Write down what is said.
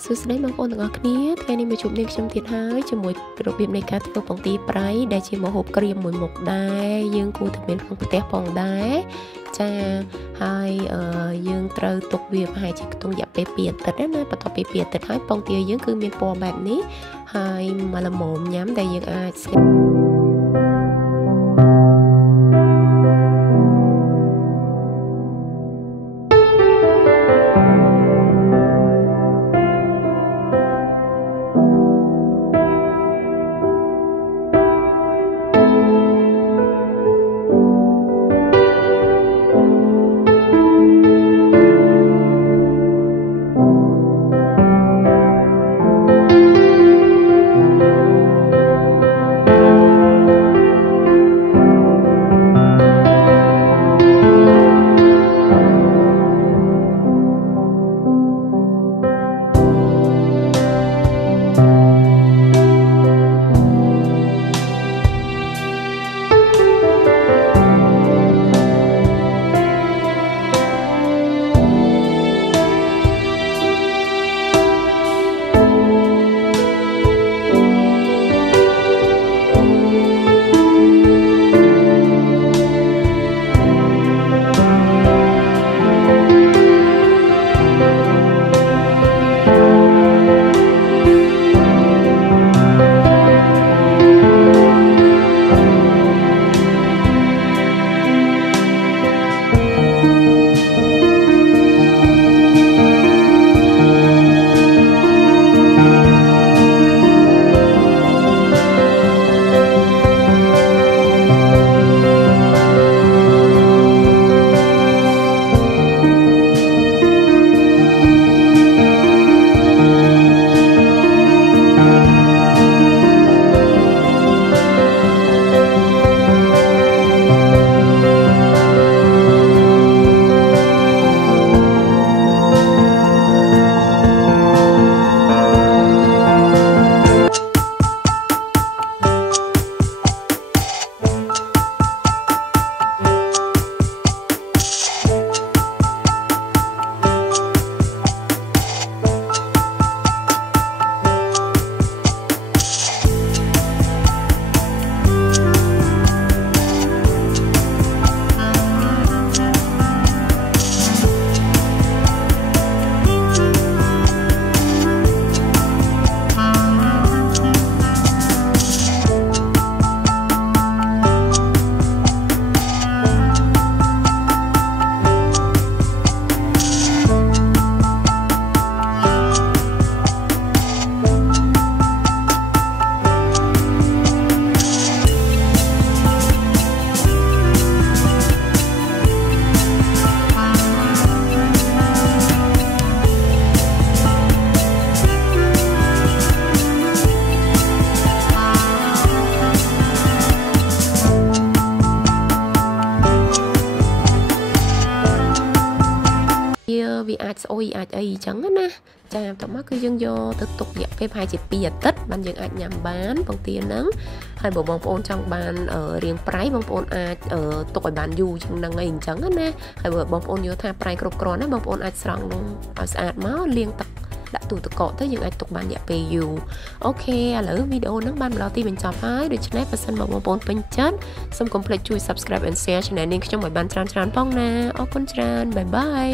សួស្តីបងប្អូនទាំងអស់គ្នាថ្ងៃនេះមកជួបនាងខ្ញុំទៀតហើយជាមួយរបៀបនៃការធ្វើពងទាប្រៃដែលជាម្ហូបក្រៀមមួយមុខដែរយើងគួរតែមានក្នុងផ្ទះផងដែរចាហើយយើងត្រូវទុកវាប្រហែលជាក្នុងរយៈពេល2អាទិត្យណាបន្ទាប់ពី2អាទិត្យហើយពងទាយើងគឺមានពណ៌បែបនេះហើយមកល្មមញ៉ាំដែលយើងអាចស្ងោរវាអាចស្អុយអាចអីអញ្ចឹងណាចាបន្ទាប់មកគឺយើងយកទៅទុករយៈពេលប្រហែលជា2អាទិត្យបានយើងអាចញ៉ាំបានពងទាហ្នឹងហើយបើបងប្អូនចង់បានរាងប្រៃបងប្អូនអាចទុកឲ្យបានយូរជាងហ្នឹងអីអញ្ចឹងណាហើយបើបងប្អូនយល់ថាប្រៃគ្រប់គ្រាន់ណាបងប្អូនអាចស្រង់ឲ្យស្អាតមកលាងទឹកដាក់ទូទឹកកកទៅយើងអាចទុកបានរយៈពេលយូរអូខេឥឡូវវីដេអូហ្នឹងបានមកដល់ទីបញ្ចប់ហើយដូច្នេះបើសិនមកបងប្អូនពេញចិត្តសូមកុំភ្លេចជួយ Subscribe and Share Channel នាងខ្ញុំឲ្យបានច្រើនផងណាអរគុណច្រើនបាយបាយ